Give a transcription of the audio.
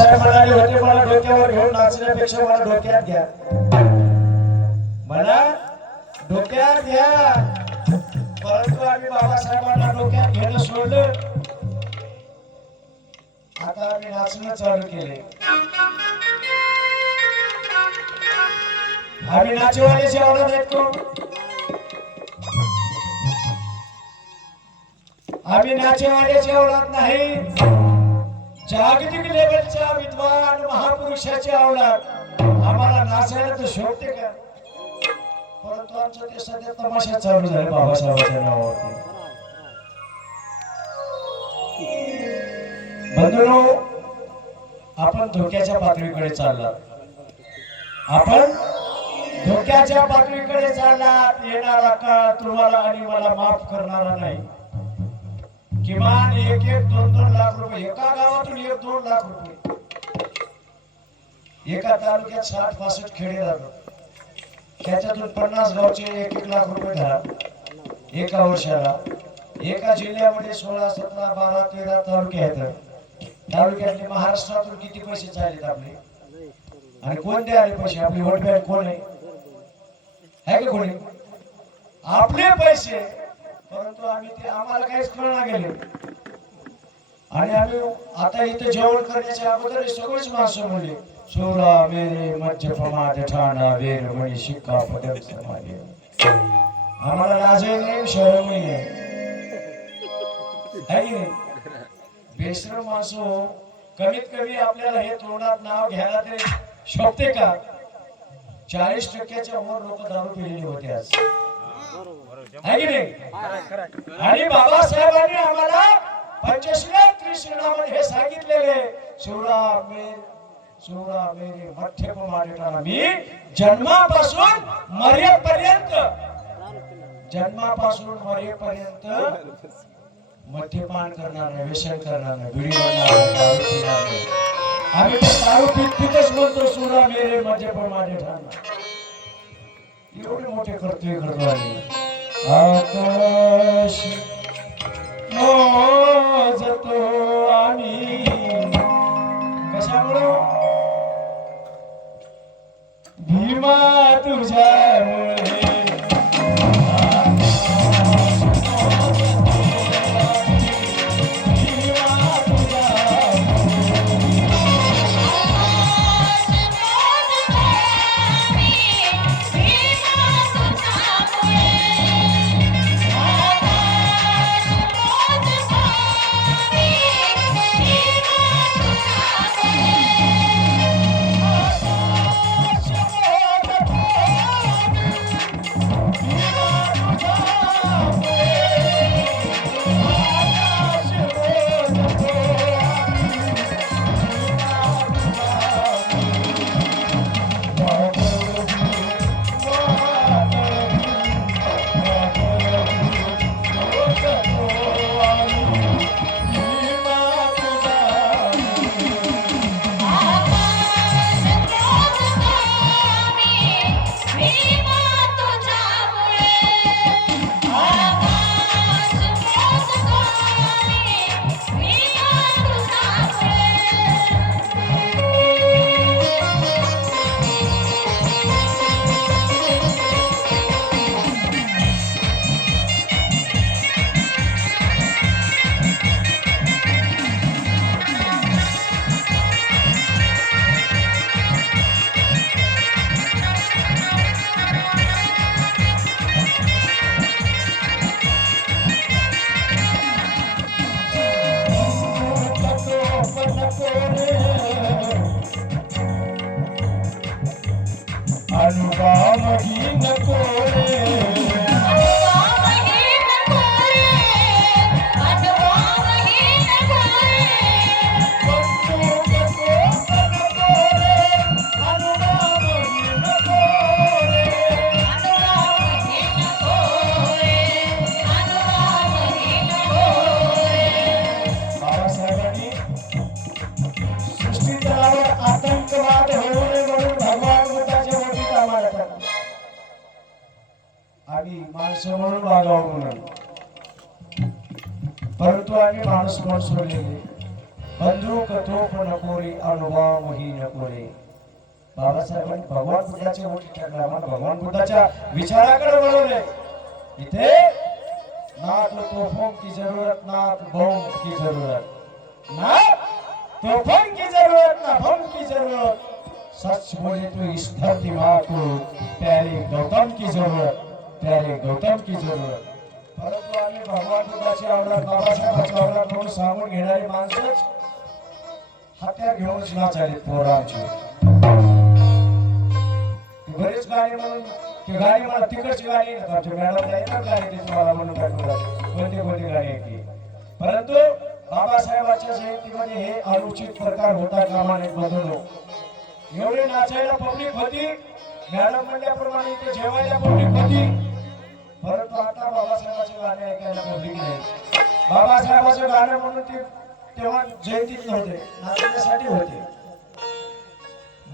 बाबासाहेब म्हणाले होते मला डोक्यावर घेऊन नाचण्यापेक्षा मला डोक्यात घ्या, मला डोक्यात घ्या. परंतु आम्ही बाबासाहेबांना डोक्यात घेणं सोडलं. आता आम्ही नाचणं चालू केले. आम्ही नाचेवाल्याची आवडत आहेत कोण? आम्ही नाचेवाल्याची आवडत नाही, जागतिक लेवलच्या विद्वान महापुरुषाची आवडत. आम्हाला नाचायला तर शोभते का? परंतु आमचं ते सध्या तमाशा चालू झाले बाबासाहेबांच्या नावावरती. बंधूंनो, आपण धोक्याच्या पातळीकडे चाललात. आपण धोक्याच्या पातळीकडे चाललात. येणारा काळ तुम्हाला आणि मला माफ करणारा नाही. किमान 1-2 लाख रुपये एका गावातून 1-2 लाख रुपये. एका तालुक्यात 60-65 खेडे राहतात, त्याच्यातून 50 गावचे 1-1 लाख रुपये धरा एका वर्षाला. एका जिल्ह्यामध्ये 16, 17, 12, 13 तालुके आहेत. तालुक्यातले महाराष्ट्रातून किती पैसे चाललेत आपले? आणि कोणते आले पैसे? आपली वोट बँक कोण आहे का कोणी? आपले पैसे. परंतु आम्ही ते आम्हाला काहीच कळना गेले. आणि आम्ही आता इथे जेवण करण्याच्या अगोदर सगळेच माणसं म्हणले सोरा मेरे मध्य प्रमाद ठाणा वेर मणी शिक्का पदम समाधी. आम्हाला लाजही नाही, शरमही नाही, है की नाही? बेशरम माणसं. कमीत कमी आपल्याला हे तोंडात नाव घ्यायला तरी शोभते का? 40% वर लोक दारू पिलेले होते आज, है की नाही? आणि बाबासाहेबांनी आम्हाला पंचशीला त्रिशिला हे सांगितलेले सोरा मेरे मध्य प्रमाण. मी जन्मापासून मरेपर्यंत मद्यपान करणार नाही, व्यसन करणार नाही, बिडी बनणार नाही, दारू पिणार नाही. आम्ही दारू पितच म्हणतो सोरा मेरे मध्य प्रमाण. एवढे मोठे कर्तव्य करतो आम्ही. आकाश मोजतो आम्ही कशामुळे? भीमा तुझ्यामुळे. माणसं म्हणून वागावं म्हणून. परंतु आम्ही माणूस म्हणून सोडलेले. बंदूक तोफ नको रे अणुबॉम्बही नको रे. बाबासाहेबांनी भगवान बुद्धाचे ओठी टाकले आम्हाला भगवान बुद्धाच्या विचाराकडे वळवले. इथे ना तो तोफों की जरूरत ना बम की जरूरत, ना तोफों की जरूरत ना बम की जरूरत. सच बोले तो इस धरती माँ को प्यारे गौतम की जरूरत, प्यारे गौतम की जरूरत. परंतु आम्ही भगवान बुद्धाची आवडत बाबासाहेबांची आवडत म्हणून सांगून घेणारी माणसंच हत्यार घेऊनच नाचायले पोरांची. बरीच गाणी म्हणून ती गाणी मला तिकडची गाणी येतात आमच्या मॅडमला एकच गाणी ती तुम्हाला म्हणून पाठवतात कोणती कोणती गाणी आहे ती. परंतु बाबासाहेबांच्या जयंतीमध्ये हे अनुचित प्रकार होता कामा नये बंधूंनो. एवढे नाचायला पब्लिक होती, मॅडम म्हणल्याप्रमाणे इथे जेवायला पब्लिक होती, परंतु आता बाबासाहेबांचे गाणे ऐकायला पब्लिक नाही. बाबासाहेबांचे गाणे म्हणून ते तेव्हा जयंतीत नव्हते, नाचण्यासाठी होते.